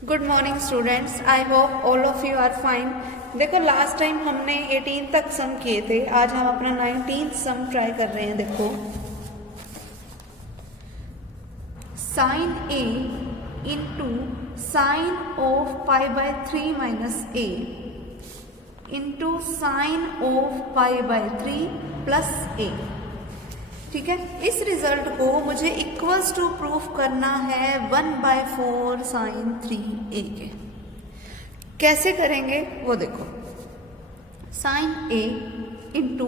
Good morning students, I hope all of you are fine. देखो last time हमने 18 तक सम किए थे, आज हम अपना 19th सम ट्राई कर रहे हैं। देखो sine a into sine of pi by 3 minus a into sine of pi by 3 plus a. ठीक है, इस रिजल्ट को मुझे इक्वल्स टू प्रूफ करना है 1/4 साइन 3a के। कैसे करेंगे वो देखो, साइन ए इंटू,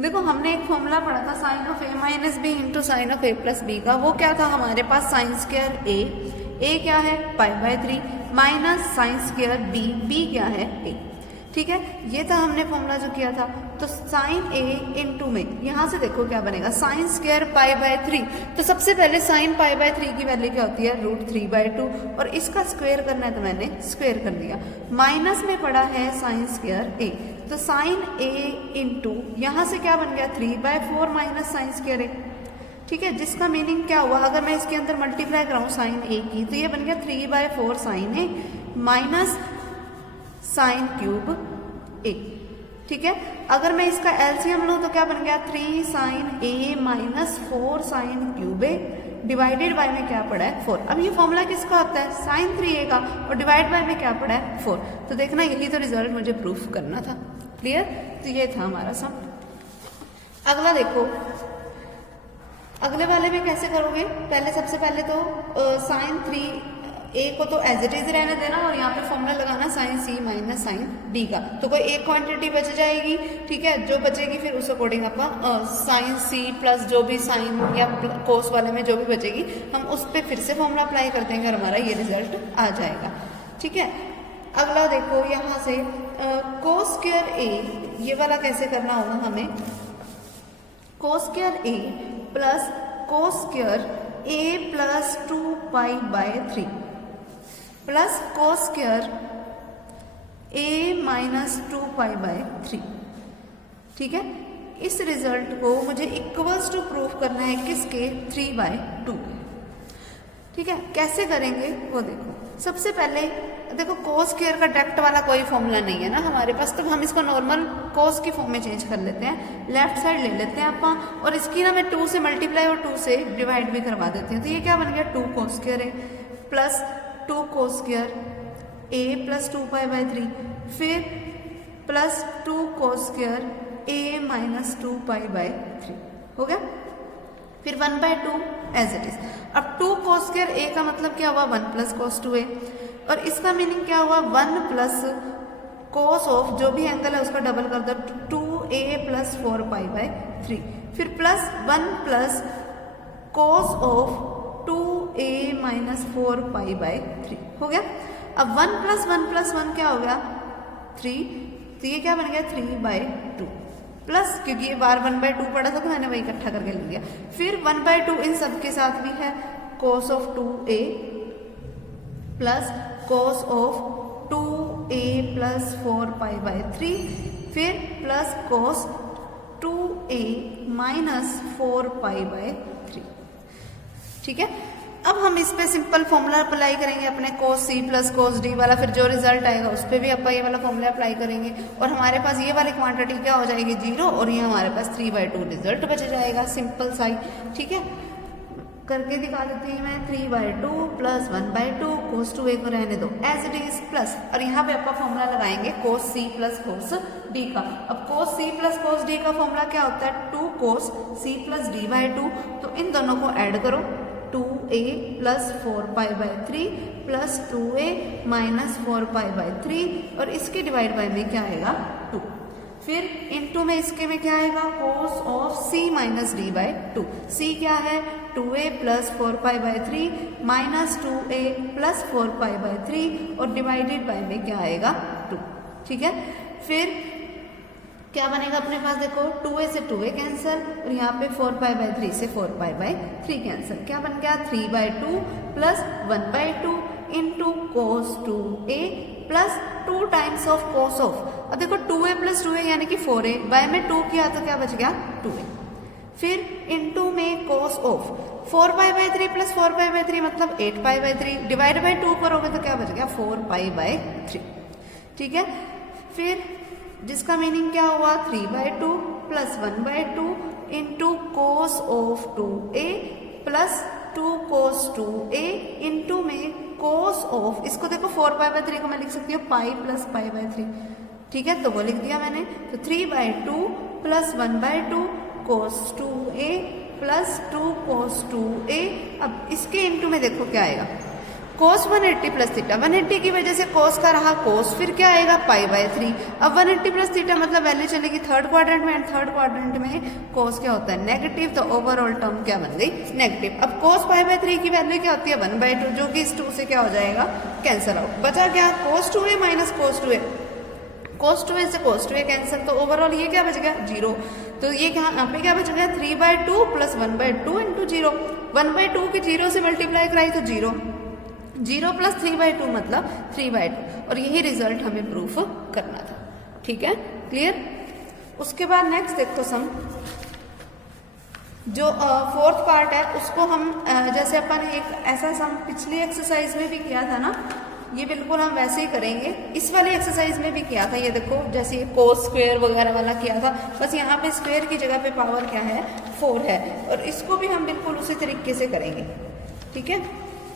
देखो हमने एक फॉर्मूला पढ़ा था sine of A minus B into sine of A plus B का। वो क्या था हमारे पास, साइन स्क्वायर ए क्या है pi by 3 minus sine square B क्या है ए। ठीक है, ये था हमने फॉर्मूला जो किया था। तो साइन ए इंटू में यहाँ से देखो क्या बनेगा, साइन स्क्वायर पाई बाय 3। तो सबसे पहले साइन पाई बाय 3 की वैल्यू क्या होती है, √3/2, और इसका स्क्वायर करना है तो मैंने स्क्वायर कर दिया। माइनस में पड़ा है साइन स्क्वायर ए, तो साइन ए इंटू यहाँ से क्या बन गया 3/4 माइनस साइन स्क्वायर ए। ठीक है, जिसका मीनिंग क्या हुआ, अगर मैं इसके अंदर मल्टीप्लाई कराऊँ साइन ए की तो ये बन गया 3/4 sign A minus sign cube ए। ठीक है, अगर मैं इसका एलसीएम लूं तो क्या बन गया 3 sine A minus 4 sine cube A divided by में क्या पड़ा है 4। अब ये फॉर्मूला किसका होता है, साइन 3a का, और डिवाइड बाय में क्या पड़ा है 4। तो देखना यही तो रिजल्ट मुझे प्रूफ करना था। क्लियर, तो ये था हमारा सम। अगला देखो, अगले वाले में कैसे करोगे, पहले सबसे पहले तो साइन 3a को तो एज इट इज रहने देना, और यहाँ पे फॉर्मूला लगाना sine c minus sine d का। तो कोई एक क्वांटिटी बच जाएगी। ठीक है, जो बचेगी फिर उस अकॉर्डिंग अपन साइन c प्लस जो भी साइन या कोस वाले में जो भी बचेगी हम उस पर फिर से फॉर्मूला अप्लाई कर देंगे और हमारा ये रिजल्ट आ जाएगा। ठीक है, अगला देखो यहाँ से कोस स्क्वायर a, ये वाला कैसे करना होगा हमें, cos square a plus cos square a plus 2π/3 plus cos square a minus 2π/3। ठीक है, इस रिजल्ट को मुझे इक्वल्स टू प्रूफ करना है किसके, 3/2। ठीक है, कैसे करेंगे वो देखो। सबसे पहले देखो कोस स्क्वायर का डायरेक्ट वाला कोई फॉर्मूला नहीं है ना हमारे पास, तो हम इसको नॉर्मल कोस की फॉर्म में चेंज कर लेते हैं। लेफ्ट साइड ले लेते हैं अपन, और इसकी ना मैं 2 से मल्टीप्लाई और 2 से डिवाइड भी करवा देती हूँ। तो ये क्या बन गया 2 कोस स्क्वायर है plus 2 cos square a plus 2π/3, फिर plus 2 cos square a minus 2π/3 हो गया। फिर 1/2 एज इट इज। अब 2 कोस स्क्वायर a का मतलब क्या हुआ 1 प्लस कोस 2a, और इसका मीनिंग क्या हुआ 1 प्लस कोस ऑफ जो भी एंगल है उसका डबल कर दो 2a प्लस 4π/3, फिर plus 1 plus cos of 2a minus 4π/3 हो गया। अब 1 प्लस 1 प्लस 1 क्या हो गया 3, तो ये क्या बन गया 3/2 प्लस, क्योंकि ये बार 1/2 पड़ा था तो मैंने वही इकट्ठा करके लिख दिया। फिर 1/2 इन सब के साथ भी है, cos of 2a plus cos of 2a plus 4π/3, फिर प्लस कोस 2a माइनस 4π/3। ठीक है, अब हम इस पे सिंपल फॉर्मूला अप्लाई करेंगे अपने कोस c प्लस कोस d वाला, फिर जो रिजल्ट आएगा उस पर भी अपन ये वाला फॉर्मूला अप्लाई करेंगे, और हमारे पास ये वाली क्वांटिटी क्या हो जाएगी 0, और ये हमारे पास 3/2 रिजल्ट बच जाएगा, सिंपल सा ही। ठीक है, करके दिखा देती हूँ मैं, 3/2 प्लस 1/2 कोस 2a को रहने दो एज इट इज प्लस, और यहाँ पे अपन फॉर्मूला लगाएंगे कोस c प्लस कोस d का। अब कोस c प्लस कोस d का फॉर्मूला क्या होता है 2 कोस c प्लस d/2, तो इन दोनों को ऐड करो 2a plus 4π/3 plus 2a minus 4π/3, और इसके डिवाइड बाय में क्या आएगा 2, फिर इनटू में इसके में क्या आएगा cos of c minus d/2। c क्या है 2a plus 4π/3 minus 2a plus 4π/3, और डिवाइडेड बाय में क्या आएगा 2। ठीक है, फिर क्या बनेगा अपने पास देखो 2a से 2a कैंसिल, और यहाँ पे 4π/3 से 4π/3 कैंसिल, क्या बन गया 3/2 plus 1/2 into cos 2a plus 2 times of cos of, अब देखो 2a प्लस 2a यानी कि 4a, बाय में 2 किया तो क्या बच गया 2a, फिर इनटू में cos ऑफ 4π/3 प्लस 4π/3 मतलब 8π/3 डिवाइड बाय 2 करोगे तो क्या बच गया 4π/3। ठीक है, फिर जिसका मीनिंग क्या हुआ 3/2 plus 1/2 into cos of 2a plus 2 cos 2a into में कोस ऑफ, इसको देखो 4π/3 को मैं लिख सकती हूँ पाई प्लस π/3। ठीक है, तो वो लिख दिया मैंने। तो 3/2 plus 1/2 cos 2a plus 2 cos 2a। अब इसके इंटू में देखो क्या आएगा cos 180 प्लस थीटा, 180 की वजह से cos का रहा cos, फिर क्या आएगा π/3। अब 180 प्लस थीटा मतलब वैल्यू चलेगी थर्ड क्वाड्रेंट में, एंड थर्ड क्वाड्रेंट में cos क्या होता है नेगेटिव, तो ओवरऑल टर्म क्या बन गई नेगेटिव। अब cos π/3 की वैल्यू क्या होती है 1/2, जो कि इस 2 से क्या हो जाएगा कैंसिल आउट। बचा क्या cos 2a minus cos 2a, cos 2a से cos 2a कैंसिल, तो ओवरऑल ये क्या बच गया 0। तो ये यहाँ पे क्या बच गया 3/2 प्लस 1/2 इंटू 0, 1/2 की 0 से मल्टीप्लाई कराई तो 0, 0 प्लस 3/2 मतलब 3/2, और यही रिजल्ट हमें प्रूफ करना था। ठीक है, क्लियर। उसके बाद नेक्स्ट देखो सम, जो फोर्थ पार्ट है उसको हम जैसे अपन एक ऐसा सम पिछली एक्सरसाइज में भी किया था ना, ये बिल्कुल हम वैसे ही करेंगे। इस वाली एक्सरसाइज में भी किया था, ये देखो जैसे कोस स्क्वायर वगैरह वाला किया था, बस यहाँ पे स्क्वायर की जगह पे पावर क्या है 4 है, और इसको भी हम बिल्कुल उसी तरीके से करेंगे। ठीक है,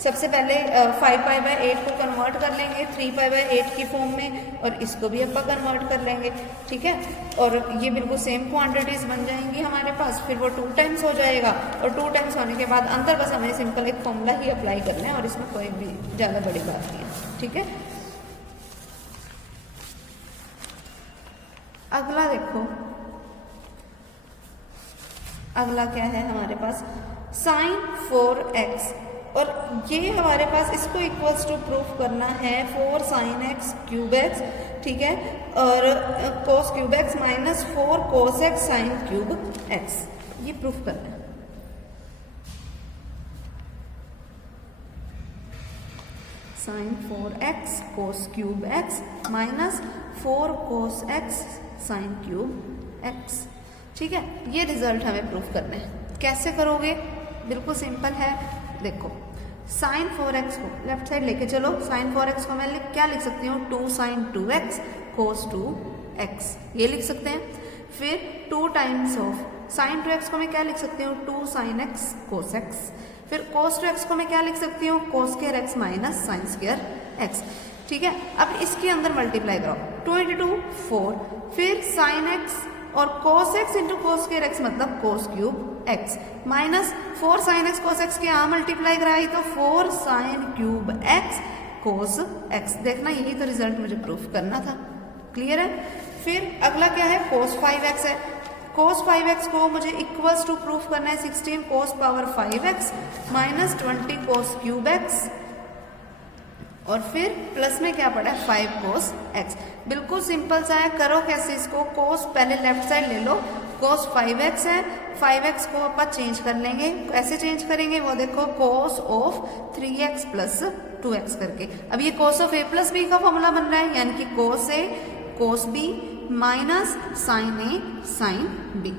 सबसे पहले 5π/8 को कन्वर्ट कर लेंगे 3π/8 की फॉर्म में, और इसको भी अपन कन्वर्ट कर लेंगे। ठीक है, और ये बिल्कुल सेम क्वांटिटीज बन जाएंगी हमारे पास, फिर वो 2 टाइम्स हो जाएगा, और 2 टाइम्स होने के बाद अंदर बस हमें सिंपल एक फॉर्मूला ही अप्लाई करना है, और इसमें कोई भी ज़्यादा बड़ी बात नहीं है। ठीक है, अगला देखो, अगला क्या है हमारे पास sin 4x, और ये हमारे पास इसको इक्वल्स टू प्रूफ करना है 4 sin x क्यूब x। ठीक है, और cos cube x minus 4 cos x sin cube x, ये प्रूफ करना है। sin 4x cos cube x minus 4 cos x sin cube x। ठीक है, ये रिजल्ट हमें प्रूफ करना है। कैसे करोगे, बिल्कुल सिंपल है। देखो sin 4x को लेफ्ट साइड लेके चलो, sin 4x को मैं क्या लिख सकती हूँ 2 sin 2x cos 2x, ये लिख सकते हैं। फिर 2 टाइम्स ऑफ sin 2x को मैं क्या लिख सकती हूँ 2 sin x cos x। फिर cos 2x को मैं क्या लिख सकती हूँ cos square x minus sin square x। ठीक है, अब इसके अंदर मल्टीप्लाई करो 2 × 2 4, फिर sin x और cos x into cos square x मतलब cos cube x minus 4 sin x cos x के यहाँ मल्टीप्लाई कराई तो 4 sin cube x cos x। देखना यही तो रिजल्ट मुझे प्रूफ करना था। क्लियर है। फिर अगला क्या है cos 5x है, cos 5x को मुझे इक्वल्स टू प्रूफ करना है 16 cos power 5x minus 20 cos cube x, और फिर प्लस में क्या पड़ा है 5 cos x। बिल्कुल सिंपल सा है, करो कैसे इसको, cos पहले लेफ्ट साइड ले लो, cos 5x है, 5x को अपन चेंज कर लेंगे। कैसे चेंज करेंगे वो देखो, cos of 3x plus 2x करके। अब ये cos of a plus b का फॉर्मूला बन रहा है, यानी कि cos a cos b minus sin a sin b।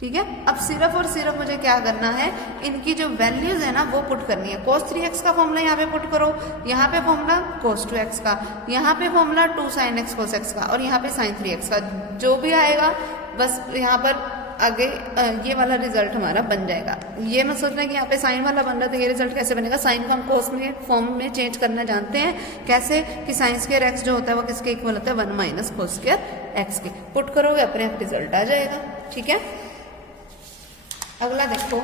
ठीक है, अब सिर्फ और सिर्फ मुझे क्या करना है, इनकी जो वैल्यूज है ना वो पुट करनी है। cos 3x का फॉर्मूला यहाँ पे पुट करो, यहाँ पे फॉर्मूला cos 2x का, यहाँ पे formula 2 sin x cos x का, और यहाँ पे sin 3x का। जो भी आएगा बस यहाँ पर आगे ये वाला रिजल्ट हमारा बन जाएगा। ये मत सोचना कि यहाँ पे साइन वाला बन रहा है तो ये रिजल्ट कैसे बनेगा। साइन को हम कोस में फॉर्म में चेंज करना जानते हैं, कैसे कि साइन स्क्वायर एक्स जो होता है वो किसके इक्वल होता है 1 माइनस कोस स्क्वायर एक्स के। पुट करोगे अपने आप रिजल्ट आ जाएगा। ठीक है, अगला देखो,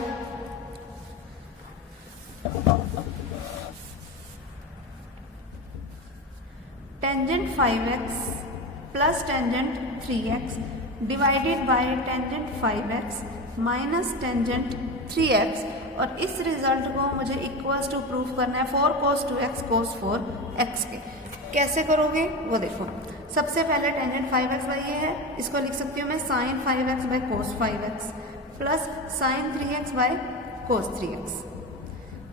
tangent 5x plus tangent 3x divided by tangent 5x minus tangent 3x, और इस रिजल्ट को मुझे इक्वल्स टू प्रूफ करना है 4 cos 2x cos 4x के। कैसे करोगे वो देखो, सबसे पहले टेंजेंट 5x बाई ये है, इसको लिख सकती हूँ मैं sin 5x by cos 5x plus sin 3x by cos 3x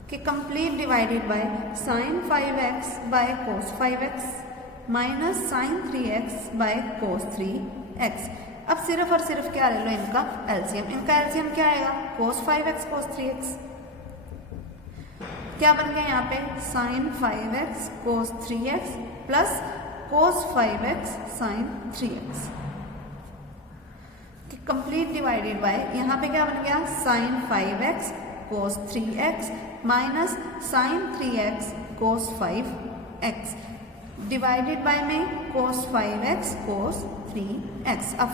कि complete divided by sin 5x by cos 5x minus sin 3x by cos 3x। अब सिर्फ और सिर्फ क्या ले लो, इनका एलसीएम। इनका एलसीएम क्या आएगा, cos 5x cos 3x। क्या बन गया यहाँ पे, sin 5x cos 3x plus cos 5x sin 3x complete divided bye, यहाँ पे क्या बन गया, sin 5x cos 3x minus sin 3x cos 5x divided by में cos 5x cos 3x। अब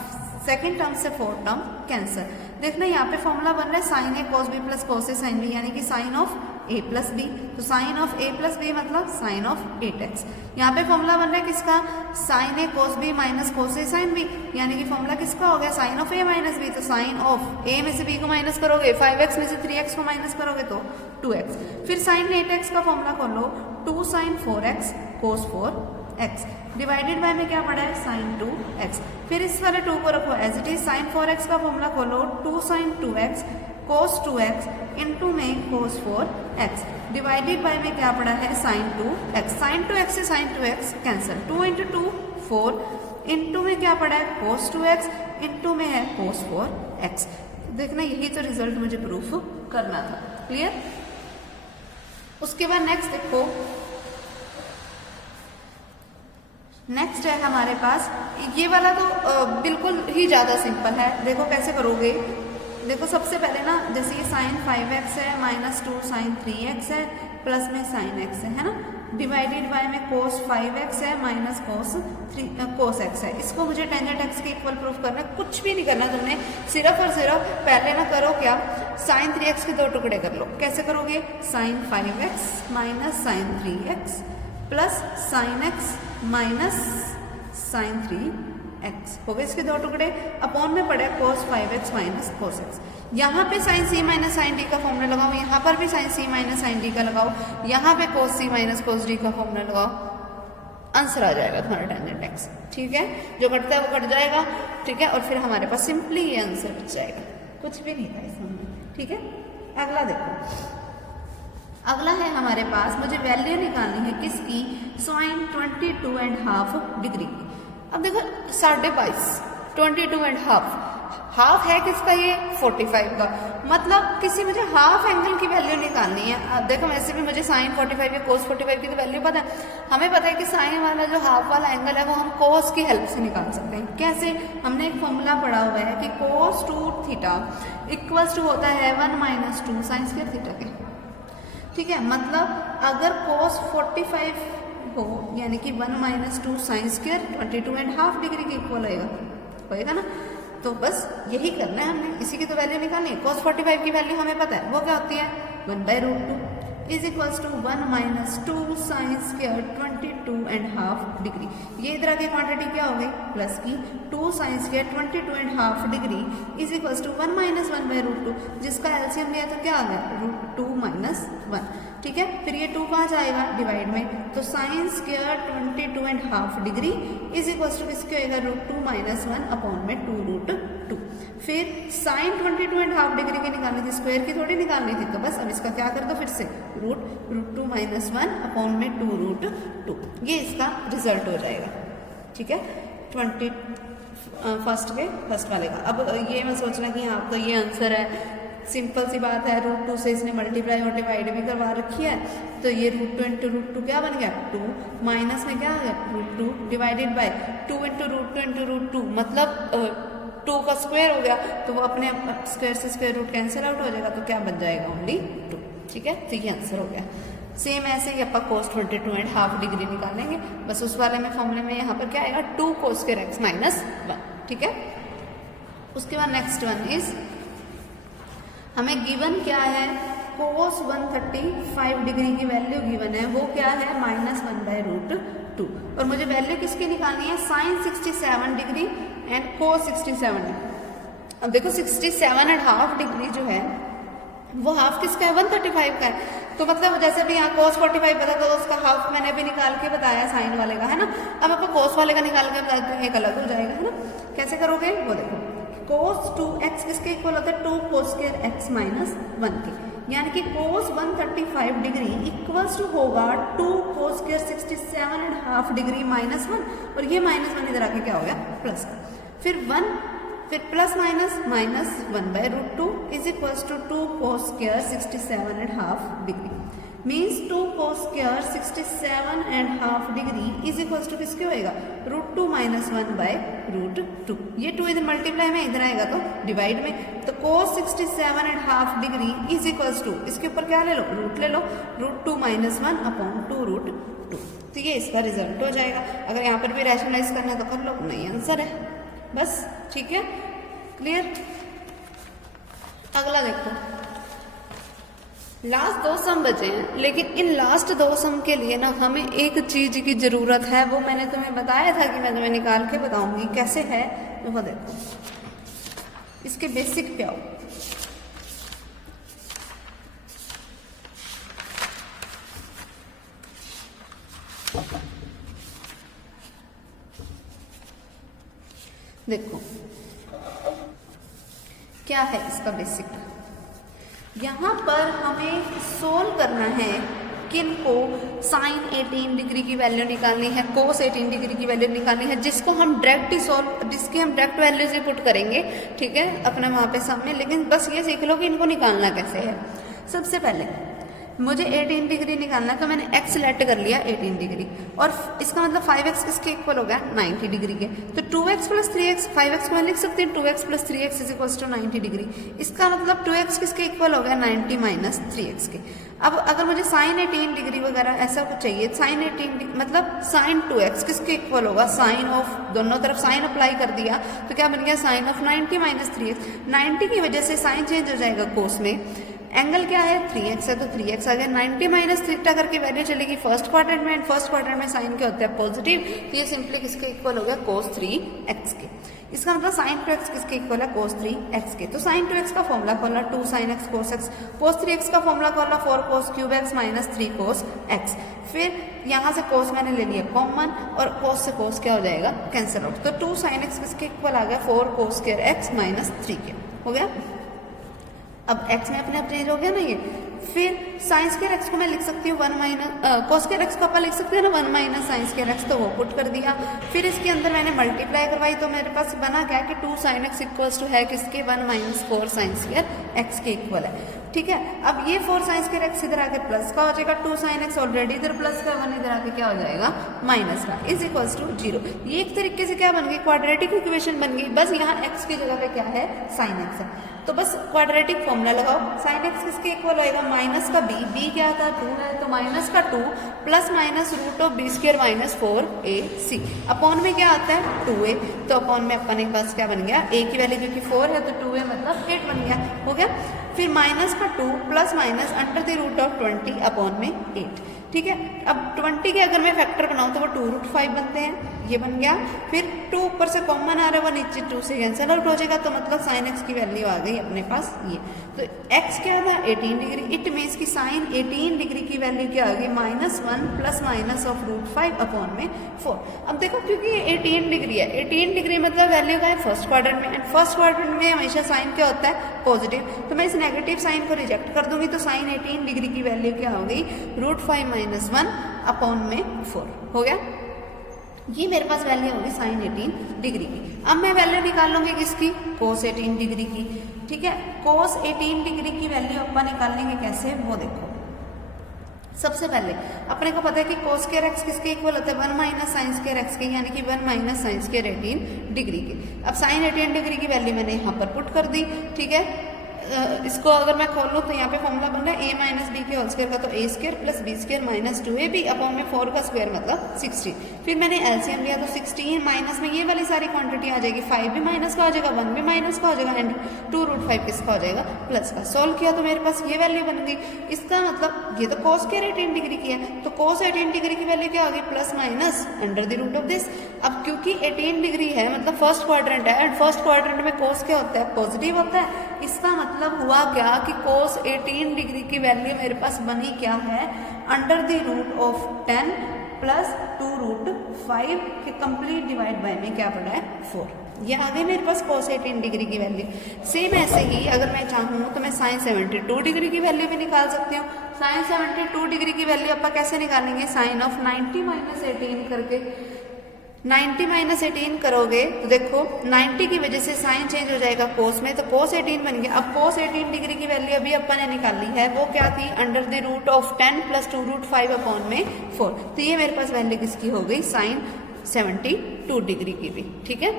सेकेंड टर्म से फोर्थ टर्म कैंसर। देखना यहाँ पे फॉर्मूला बन रहा है sin a cos b plus cos a sin b, यानी कि sin of a plus B. तो sin of a plus B मतलब sin ऑफ 8x। यहाँ पे फॉर्मूला बन रहा है किसका, sin a cos b minus cos a sin b, यानी कि फॉर्मूला किसका हो गया, sin of a minus b। तो sin ऑफ a में से b को माइनस करोगे, 5x में से 3x को माइनस करोगे तो 2x। फिर sin 8x का फॉर्मूला खोलो, 2 sin 4x cos 4x divided by में क्या पड़ा है, sin 2x। फिर इस वाले 2 को रखो as it is, sin 4x का फॉर्मूला खोलो, 2 sin 2x cos 2x into में cos 4x डिवाइडेड बाय में क्या पड़ा है, sin 2x। sin 2x से sin 2x cancel, 2 into 2 4 into में क्या पड़ा है, cos 2x इंटू में है cos 4x। देखना यही तो रिजल्ट मुझे प्रूफ करना था, क्लियर। उसके बाद नेक्स्ट देखो, नेक्स्ट है हमारे पास ये वाला, तो बिल्कुल ही ज्यादा सिंपल है। देखो कैसे करोगे, देखो सबसे पहले ना, जैसे ये sin 5x है माइनस 2 sin 3x है प्लस में sin x है ना, डिवाइडेड बाय में cos 5x है माइनस cos x है। इसको मुझे टेंजेंट x के इक्वल प्रूफ करना है, कुछ भी नहीं करना तुमने, सिर्फ और सिर्फ पहले ना करो क्या, sin 3x के 2 टुकड़े कर लो। कैसे करोगे, sin 5x minus sin 3x plus sin x minus sin 3x हो गए इसके 2 टुकड़े, अपॉन में पड़े cos 5x minus cos x। यहाँ पे sin c minus sin d का फॉर्मूला लगाओ, यहाँ पर भी sin c minus sin d का लगाओ, यहाँ पे cos c minus cos d का फॉर्मूला लगाओ, आंसर आ जाएगा तुम्हारा टेंजेंट x। ठीक है, जो कटता है वो कट जाएगा। ठीक है, और फिर हमारे पास सिंपली ये आंसर बच जाएगा, कुछ भी नहीं था इसमें। ठीक है, अगला देखो, अगला है हमारे पास, मुझे वैल्यू निकालनी है किसकी, sin 22.5 डिग्री की। अब देखो 22.5 22.5 हाफ है किसका, ये 45 का, मतलब किसी मुझे हाफ एंगल की वैल्यू निकालनी है। अब देखो वैसे भी मुझे sin 45 या cos 45 की तो वैल्यू पता है, हमें पता है कि sin वाला जो हाफ वाला एंगल है वो हम cos की हेल्प से निकाल सकते हैं। कैसे, हमने एक फॉर्मूला पढ़ा हुआ है कि cos 2 थीटा इक्वल्स टू होता है 1 माइनस 2 साइन स्क्वायर थीटा के। ठीक है, मतलब अगर cos 45 हो यानी कि 1 माइनस 2 साइन स्क्वायर 22.5 डिग्री के इक्वल होएगा ना, तो बस यही करना है हमने, इसी की तो वैल्यू निकालनी है। cos 45 की वैल्यू हमें पता है, वो क्या होती है, 1/√2 is equals to 1 minus 2 sine square 22.5 degree. ये इधर आगे क्वांटिटी क्या हो गई, प्लस की 2 sine square 22.5 degree is equals to 1 minus 1/√2, जिसका एलसीएम लिया तो क्या आ गया, √2 माइनस 1। ठीक है, फिर ये 2 कहाँ जाएगा, डिवाइड में, तो sine square 22.5 degree is equals to किसके होएगा, √2 माइनस 1 अपॉन में 2√2। फिर साइन 22.5 डिग्री की निकालनी थी, स्क्वायर की थोड़ी निकालनी थी, तो बस अब इसका क्या कर दो फिर से, √2 माइनस 1 अपॉन में 2√2, ये इसका रिजल्ट हो जाएगा। ठीक है, 21st वाले का। अब ये मैं सोचना कि हाँ आपका ये आंसर है, सिंपल सी बात है, √2 से इसने मल्टीप्लाई और डिवाइड भी करवा रखी है, तो ये √2 इंटू √2 क्या बन गया, 2 माइनस में क्या आ गया, √2 डिवाइडेड बाय 2 इंटू √2 इंटू √2 मतलब 2 का स्क्वायर हो गया, तो वो अपने स्क्वायर से स्क्वायर रूट कैंसिल आउट हो जाएगा, तो क्या बन जाएगा, ओनली 2। ठीक है, तो ये आंसर हो गया। सेम ऐसे ही अपन cos 22.5 डिग्री निकालेंगे, बस उस वाले में फॉर्मूले में यहाँ पर क्या आएगा, 2 cos स्क्वायर x माइनस 1। ठीक है, उसके बाद नेक्स्ट वन इज, हमें गिवन क्या है, cos 135 डिग्री की वैल्यू गिवन है, वो क्या है, माइनस 1/√2, और मुझे वैल्यू किसकी निकालनी है, sin 67 degree and cos 67 degree. अब देखो 67.5 डिग्री जो है वो हाफ किसका है, 135 का है, तो मतलब जैसे भी यहाँ cos 45 पता था तो उसका हाफ मैंने भी निकाल के बताया साइन वाले का, है ना। अब आपको cos वाले का निकाल के बताते हैं, एक अलग हो जाएगा, है ना। कैसे करोगे वो देखो, cos 2x किसके इक्वल होता है, 2 cos स्क्वायर x माइनस 1 के, यानी कि cos 135 डिग्री इक्वल्स टू होगा 2 cos स्क्वायर 67.5 डिग्री माइनस 1, और ये माइनस 1 इधर आके क्या हो गया, प्लस का। फिर 1 फिर plus minus -1/√2 is equals to 2 cos square 67.5 degree. Means 2 cos square 67.5 degree is equals to किसके होएगा, √2 - 1/√2। ये 2 इधर मल्टीप्लाई में इधर आएगा तो डिवाइड में, तो cos 67.5 degree is equals to इसके ऊपर क्या ले लो, रूट ले लो, √2 - 1/2√2। तो ये इसका रिजल्ट हो जाएगा। अगर यहाँ पर भी रैशनलाइज करना है तो कर लो, नहीं आंसर है बस। ठीक है, क्लियर। अगला देखो, लास्ट 2 सम बचे हैं, लेकिन इन लास्ट 2 सम के लिए ना हमें एक चीज की जरूरत है, वो मैंने तुम्हें बताया था कि मैं तुम्हें निकाल के बताऊंगी कैसे है। वो देखो, इसके बेसिक पे आओ। देखो क्या है इसका बेसिक। यहाँ पर हमें सोल्व करना है किनको, साइन 18 डिग्री की वैल्यू निकालनी है, कोस 18 डिग्री की वैल्यू निकालनी है, जिसको हम डायरेक्ट ही सोल्व, जिसकी हम डायरेक्ट वैल्यूज ही पुट करेंगे। ठीक है, अपने वहाँ पे सामने, लेकिन बस ये सीख लो कि इनको निकालना कैसे है। सबसे पहले मुझे 18 डिग्री निकालना है, तो मैंने x सेलेक्ट कर लिया 18 डिग्री, और इसका मतलब 5x किसके इक्वल हो गया, 90 डिग्री के। तो 2x + 3x, 5x को मैं लिख सकती हूँ 2x + 3x is equal to 90 degree. इसका मतलब 2x किसके इक्वल हो गया, 90 - 3x के। अब अगर मुझे साइन 18 डिग्री वगैरह ऐसा कुछ चाहिए, साइन 18 मतलब साइन 2x किसके इक्वल होगा, साइन ऑफ, दोनों तरफ साइन अप्लाई कर दिया तो क्या बन गया, साइन ऑफ 90 - 3x। 90 की वजह से साइन चेंज हो जाएगा कोस में। एंगल क्या है, 3x है, तो 3x आ गया। 90 - थीटा करके वैल्यू चलेगी फर्स्ट क्वाड्रेंट में, एंड फर्स्ट क्वाड्रेंट में साइन क्या होता है, पॉजिटिव, तो ये सिंपली किसके इक्वल हो गया, cos 3x के। इसका मतलब साइन 2x किसके इक्वल है, cos 3x के। तो साइन 2x का फॉर्मूला खोला 2 sin x cos x, cos 3x का फॉर्मूला खोला 4 cos cube x - 3 cos x। फिर यहाँ से cos मैंने ले लिया कॉमन, और cos से cos क्या हो जाएगा, कैंसिल आउट। तो 2 sin x किसके इक्वल आ गया, 4 cos square x - 3 के हो गया। अब x में अपने चेंज हो गया ना ये। फिर साइन स्क्वायर x को मैं लिख सकती हूँ 1 - cos स्क्वायर x को अपन लिख सकते हैं ना 1 - sin स्क्वायर x, तो वो पुट कर दिया। फिर इसके अंदर मैंने मल्टीप्लाई करवाई, तो मेरे पास बना क्या कि 2 sin x इक्वल्स टू है किसके, 1 - 4 sin स्क्वायर x के इक्वल है। ठीक है, अब ये 4 sin स्क्वायर x इधर आके प्लस का हो जाएगा, 2 sin x ऑलरेडी इधर प्लस का, 1 इधर आके क्या हो जाएगा, माइनस का, इज इक्वल्स टू 0। ये एक तरीके से क्या बन गई, क्वाड्रेटिक इक्वेशन बन गई। बस यहाँ x की जगह पे क्या है, sin x है, तो बस क्वाड्रेटिक फॉर्मूला लगाओ। sin x किसके इक्वल होएगा, माइनस का b क्या था, 2 है, तो माइनस का 2 plus minus √b² - 4ac, upon में क्या आता है 2a, तो अपॉन में अपने पास क्या बन गया, a की वैल्यू क्योंकि 4 है तो 2a मतलब 8 बन गया, हो गया। फिर माइनस का 2 प्लस माइनस √20 अपॉन में 8। ठीक है, अब 20 के अगर मैं फैक्टर बनाऊं तो वो 2√5 बनते हैं, ये बन गया। फिर 2 ऊपर से कॉमन आ रहा है, वो नीचे 2 से कैंसिल आउट हो जाएगा, तो मतलब साइन x की वैल्यू आ गई अपने पास ये। तो x क्या था, 18 डिग्री, इट मीन्स की साइन 18 डिग्री की वैल्यू क्या आ गई, -1 प्लस माइनस ऑफ √5 अपॉन में 4। अब देखो क्योंकि ये 18 डिग्री है, 18 डिग्री मतलब वैल्यू का है फर्स्ट क्वाड्रेंट में, एंड फर्स्ट क्वाड्रेंट में हमेशा साइन क्या होता है, पॉजिटिव, तो मैं इस नेगेटिव साइन को रिजेक्ट कर दूंगी, तो साइन 18 डिग्री की वैल्यू क्या हो गई, √5 - 1 अपॉन में 4 हो गया। ये मेरे पास वैल्यू होगी साइन 18 डिग्री की। अब मैं वैल्यू निकाल लूंगी किसकी, cos 18 डिग्री की। ठीक है, cos 18 डिग्री की वैल्यू अपन निकालेंगे कैसे, वो देखो। सबसे पहले अपने को पता है कि cos स्क्वायर x किसके इक्वल होता है, 1 - sin स्क्वायर x के, यानी कि 1 - sin स्क्वायर 18 डिग्री के। अब साइन 18 डिग्री की वैल्यू मैंने यहाँ पर पुट कर दी। ठीक है, इसको अगर मैं खोल लूँ तो यहाँ पे फॉर्मूला बन रहा है a - b के होल स्क्वायर का, तो a² + b² - 2ab अपॉन में 4 का स्क्वायर मतलब 16। फिर मैंने एलसीएम लिया तो 16 माइनस में ये वाली सारी क्वांटिटी आ जाएगी, 5 भी माइनस का हो जाएगा, 1 भी माइनस का हो जाएगा, एंड 2√5 किसका हो जाएगा, प्लस का। सोल्व किया तो मेरे पास ये वैल्यू बन गई। इसका मतलब ये तो cos स्क्वायर 18 डिग्री की है, तो cos 18 डिग्री की वैल्यू क्या होगी, प्लस माइनस √दिस। अब क्योंकि 18 डिग्री है मतलब फर्स्ट क्वाड्रेंट है, एंड फर्स्ट क्वाड्रेंट में cos क्या होता है, पॉजिटिव होता है। इसका मतलब हुआ क्या कि cos 18 डिग्री की वैल्यू मेरे पास बनी क्या है, √10 प्लस 2√5 के कंप्लीट डिवाइड बाय में क्या पड़ा है, 4। ये आ गई मेरे पास cos 18 डिग्री की वैल्यू। सेम ऐसे ही अगर मैं चाहूँ तो मैं sin 72 डिग्री की वैल्यू भी निकाल सकती हूँ। sin 72 डिग्री की वैल्यू अपन कैसे निकालेंगे, साइन ऑफ 90 - 18 करके 90 माइनस 18 करोगे तो देखो 90 की वजह से साइन चेंज हो जाएगा कोस में, तो कोस 18 बन गया। अब कोस 18 डिग्री की वैल्यू अभी अपन ने निकाली है, वो क्या थी, under the root of 10 plus 2 root 5 upon में 4। तो ये मेरे पास वैल्यू किसकी हो गई, साइन 72 डिग्री की भी। ठीक है,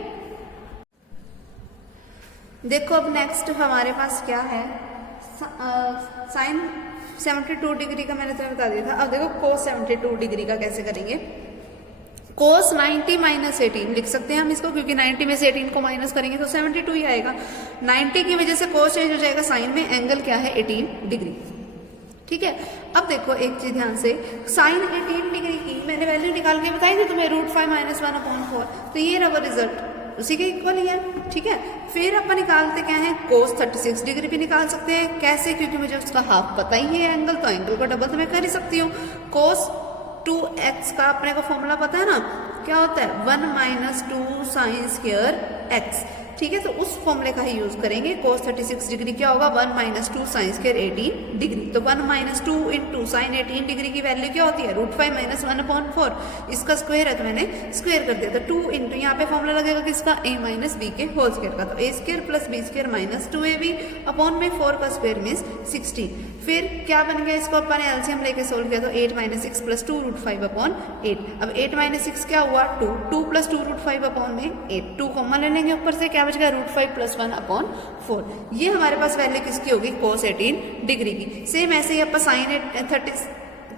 देखो अब नेक्स्ट हमारे पास क्या है, साइन 72 डिग्री का मैंने तुम्हें बता दिया था। अब देखो कोस 72 डिग्री का कैसे करेंगे। कोस 90 माइनस 18 लिख सकते हैं हम इसको, क्योंकि 90 में से 18 को माइनस करेंगे तो 72 ही आएगा। 90 की वजह से कोस चेंज हो जाएगा साइन में, एंगल क्या है 18 डिग्री। ठीक है, अब देखो एक चीज ध्यान से, साइन 18 डिग्री की मैंने वैल्यू निकाल के बताई थी तुम्हें, √5 - 1 अपॉन 4। तो ये रहा रिजल्ट, उसी के इक्वल ही है। ठीक है, फिर अपन निकालते क्या है, कोस 36 डिग्री भी निकाल सकते हैं। कैसे, क्योंकि मुझे उसका हाफ पता ही है एंगल, तो एंगल को डबल तो मैं कर ही सकती हूँ। कोस 2x का अपने को फॉर्मूला पता है ना, क्या होता है 1 - 2 साइन स्क्वायर x। ठीक है, तो उस फॉर्मूले का ही यूज करेंगे। कोस 36 डिग्री क्या होगा, 1 - 2 साइन स्क्वायर 18 डिग्री। तो 1 - 2 इंटू साइन 18 डिग्री की वैल्यू क्या होती है, √5 - 1 अपॉन 4। इसका स्क्वायर है तो मैंने स्क्वायर कर दिया। तो 2 इंटू यहाँ पे फॉर्मूला लगेगा किसका, a - b के होल स्क्वायर का। तो a² + b² - 2ab अपॉन में 4 का स्क्वायर मीन्स 16। फिर क्या बन गया, इसको अपन ने एलसीएम लेके सोल्व किया तो 8 - 6 + 2 √5 अपॉन 8। अब 8 - 6 क्या हुआ, 2 2 + 2 √5 अपॉन में 8। 2 कॉमन ले लेंगे ऊपर से, क्या बचेगा √5 + 1 अपॉन 4। ये हमारे पास वैल्यू किसकी होगी, कोस 18 डिग्री की। सेम ऐसे ही अपन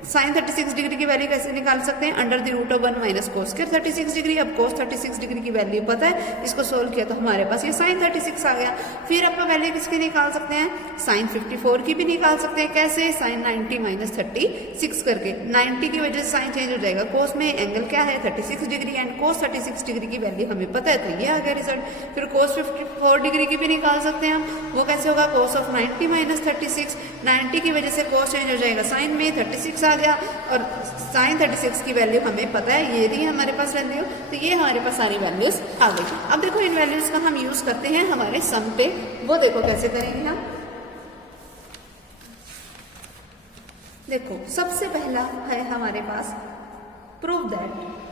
साइन 36 डिग्री की वैल्यू कैसे निकाल सकते हैं, under the root of 1 - cos square 36 degree. अब कोस 36 डिग्री की वैल्यू पता है, इसको सोल्व किया तो हमारे पास ये साइन 36 आ गया। फिर अपन वैल्यू किसकी निकाल सकते हैं, साइन 54 की भी निकाल सकते हैं। कैसे, साइन 90 - 36 करके। 90 की वजह से साइन चेंज हो जाएगा, कोस में एंगल क्या है 36 डिग्री, एंड कोस 36 डिग्री की वैल्यू हमें पता है, तो ये आ गया रिजल्ट। फिर कोस 54 डिग्री की भी निकाल सकते हैं हम, वो कैसे होगा, कोस ऑफ 90 - 36। 90 की वजह से कोस चेंज हो जाएगा साइन में, 36 आ गया, और साइन 36 की वैल्यू हमें पता है, ये रही हमारे पास वैल्यू। तो ये हमारे पास सारी वैल्यूज आ गई। अब देखो इन वैल्यूज का हम यूज करते हैं हमारे सम पे, वो देखो कैसे करेंगे हम। देखो सबसे पहला है हमारे पास, prove that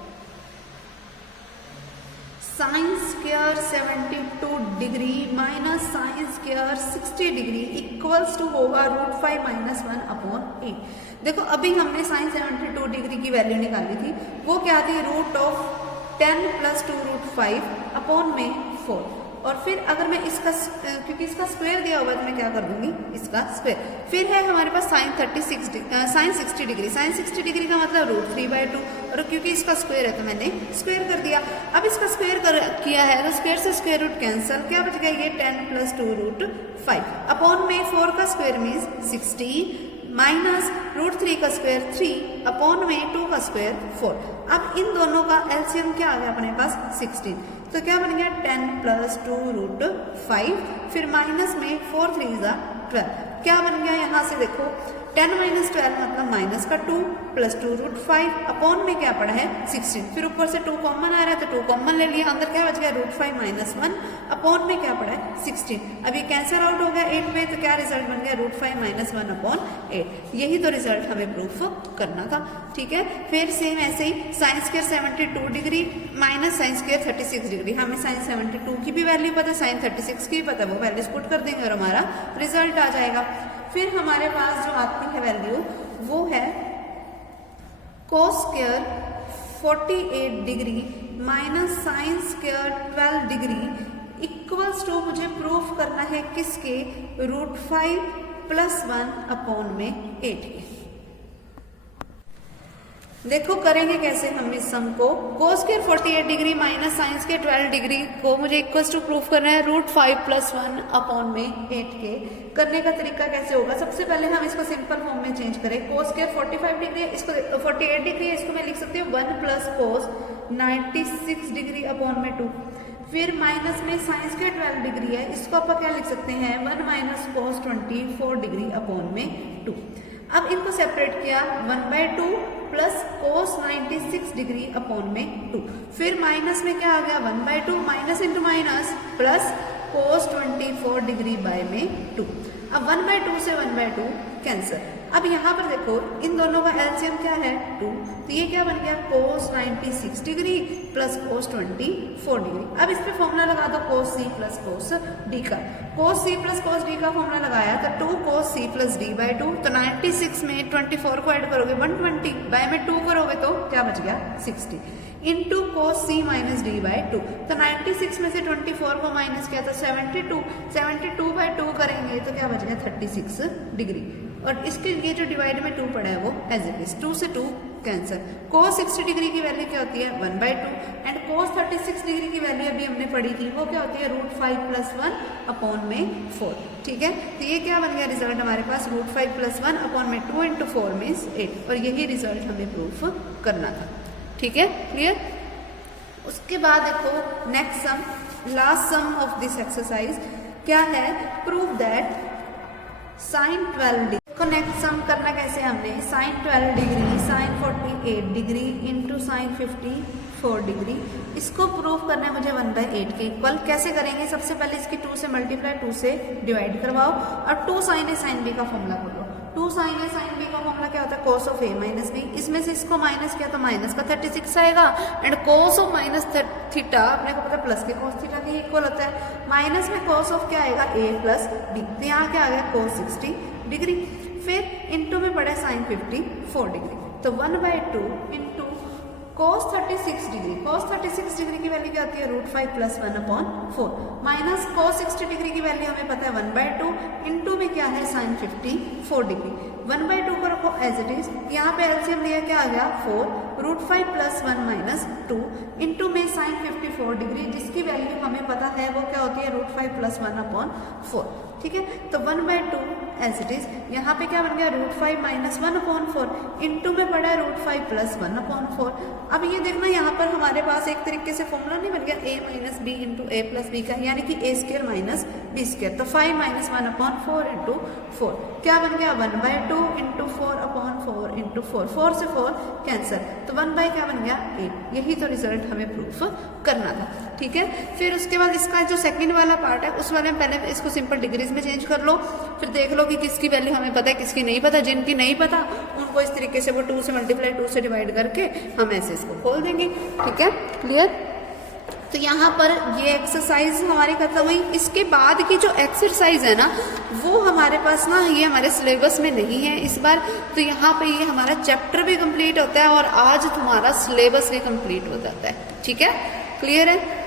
sine square 72 degree minus sine square 60 degree equals to होगा √5 - 1 अपॉन 8। देखो अभी हमने साइन 72 डिग्री की वैल्यू निकाली थी, वो क्या थी, √10 + 2 √5 अपॉन में 4। और फिर अगर मैं इसका, क्योंकि इसका स्क्वायर दिया हुआ है तो मैं क्या कर दूंगी, इसका स्क्वायर। फिर है हमारे पास साइन 60 डिग्री। साइन 60 डिग्री का मतलब √3/2, और क्योंकि इसका स्क्वायर है तो मैंने स्क्वायर कर दिया। अब इसका स्क्वायर किया है तो स्क्वायर से स्क्वायर रूट कैंसिल, क्या बच गया, ये 10 + 2 √5 अपॉन में 4 का स्क्वायर मीन्स 16 माइनस √3 का स्क्वायर 3 अपॉन में 2 का स्क्वायर 4। अब इन दोनों का एलसीएम क्या आ गया अपने पास 16, तो क्या बन गया 10 + 2 √5, फिर माइनस में 4 3 = 12। क्या बन गया यहाँ से देखो, 10 - 12 मतलब माइनस का 2 + 2 √5 अपॉन में क्या पड़ा है 16। फिर ऊपर से 2 कॉमन आ रहा है तो 2 कॉमन ले लिया, अंदर क्या बच गया √5 - 1 अपॉन में क्या पड़ा है 16। अब ये कैंसिल आउट हो गया 8 में, तो क्या रिजल्ट बन गया √5 - 1 अपॉन 8। यही तो रिजल्ट हमें प्रूफ करना था। ठीक है, फिर सेम ऐसे ही sine square 72 degree minus sine square 36 degree. हमें साइन 72 की भी वैल्यू पता है, साइन 36 की भी पता है, वो वैल्यूज पुट कर देंगे और हमारा रिजल्ट आ जाएगा। फिर हमारे पास जो आती है वैल्यू वो है cos square 48 degree minus sine square 12 degree equals to, मुझे प्रूफ करना है किसके, √5 + 1 अपॉन में 8 के। देखो करेंगे कैसे हम इस सम को, कोस square 48 degree minus sine square 12 degree को मुझे इक्वल्स टू प्रूफ करना है √5 + 1 अपॉन में 8 के। करने का तरीका कैसे होगा, सबसे पहले हम इसको सिंपल फॉर्म में चेंज करें। कोस स्क्वायर 45 डिग्री, इसको 48 डिग्री है, इसको मैं लिख सकती हूँ 1 + कोस 96 डिग्री अपॉन में 2। फिर माइनस में साइन स्क्वायर 12 डिग्री है, इसको आप क्या लिख सकते हैं 1 - कोस 24 डिग्री अपॉन में 2। अब इनको सेपरेट किया 1/2 प्लस कोस 96 डिग्री अपॉन में 2। फिर माइनस में क्या आ गया 1/2 minus into minus plus cos 24 degree by में 2। अब 1/2 से 1/2 कैंसिल। अब यहाँ पर देखो इन दोनों का एलसीएम क्या है 2, तो ये क्या बन गया cos 96 degree plus cos 24 degree. अब इस पे फॉर्मूला लगा दो cos c plus cos d का। cos c plus cos d का फॉर्मूला लगाया तो 2 cos c plus d by 2, तो 96 में 24 को ऐड करोगे 120, बाय में 2 करोगे तो क्या बच गया 60, into cos c minus D by 2, तो 96 में से 24 को माइनस किया तो 72 बाई 2 करेंगे तो क्या बच गया 36 डिग्री। और इसके ये जो डिवाइड में 2 पड़ा है वो एज इट इज, 2 से 2 कैंसर। cos 60 डिग्री की वैल्यू क्या होती है 1/2 एंड cos 36 डिग्री की वैल्यू अभी हमने पढ़ी थी वो क्या होती है √5 + 1 अपॉन में 4। ठीक है, तो ये क्या बन गया रिजल्ट हमारे पास √5 + 1 अपॉन में 2 × 4 मीन्स 8, और यही रिजल्ट हमें प्रूफ करना था। ठीक है, क्लियर। उसके बाद देखो next sum, last sum of this exercise क्या है, प्रूव दैट sin 12 डिग्री। देखो नेक्स्ट सम करना कैसे हमने, sin 12 degree sin 48 degree into sin 54 degree, इसको प्रूव करना है मुझे 1/8 के इक्वल। कैसे करेंगे, सबसे पहले इसकी 2 से मल्टीप्लाई 2 से डिवाइड करवाओ और 2 sin a sin b का फॉर्मूला बोलो। 2 sin a sin b का फॉर्मूला क्या होता है cos of a minus b, इसमें से इसको माइनस किया तो माइनस का 36 आएगा and cos of minus theta अपने को पता है प्लस के cos थीटा के इक्वल होता है, माइनस में cos ऑफ क्या आएगा a प्लस b, तो यहाँ क्या आ गया cos 60 डिग्री। फिर इंटू में पड़ा sin 54 डिग्री, तो 1/2 into cos 36 degree. cos 36 degree की वैल्यू क्या होती है √5 + 1 अपॉन 4 माइनस cos 60 डिग्री की वैल्यू हमें पता है 1/2 इंटू में क्या है sin 54 डिग्री। 1/2 को रखो एज इट इज, यहाँ पे एलसीएम लिया क्या आ गया 4, √5 + 1 - 2 इंटू में sin 54 डिग्री जिसकी वैल्यू हमें पता है वो क्या होती है √5 + 1 अपॉन 4। ठीक है, तो 1/2 एज इट इज, यहाँ पे क्या बन गया √5 - 1 अपॉन 4 इंटू में पड़ा है √5 + 1 अपॉन 4। अब ये देखना यहाँ पर हमारे पास एक तरीके से फॉर्मूला नहीं बन गया a - b into a + b का, यानी कि a² - b², तो 5 - 1 अपॉन 4 इंटू 4 क्या बन गया 1/2 इंटू 4 अपॉन 4 इंटू 4, 4 से 4 कैंसर, तो 1 क्या बन गया 8। यही तो रिजल्ट हमें प्रूफ करना था। ठीक है, फिर उसके बाद इसका जो सेकंड वाला पार्ट है उस वाले में पहले इसको सिंपल डिग्रीज में चेंज कर लो, फिर देख लो कि किसकी वैल्यू हमें पता है किसकी नहीं पता। जिनकी नहीं पता उनको इस तरीके से वो 2 से मल्टीप्लाई 2 से डिवाइड करके हम ऐसे इसको खोल देंगे। ठीक है, क्लियर। तो यहाँ पर ये एक्सरसाइज हमारी खत्म हुई। इसके बाद की जो एक्सरसाइज है ना वो हमारे पास ना ये हमारे सिलेबस में नहीं है इस बार, तो यहाँ पे ये हमारा चैप्टर भी कंप्लीट होता है और आज तुम्हारा सिलेबस भी कंप्लीट हो जाता है। ठीक है, क्लियर है।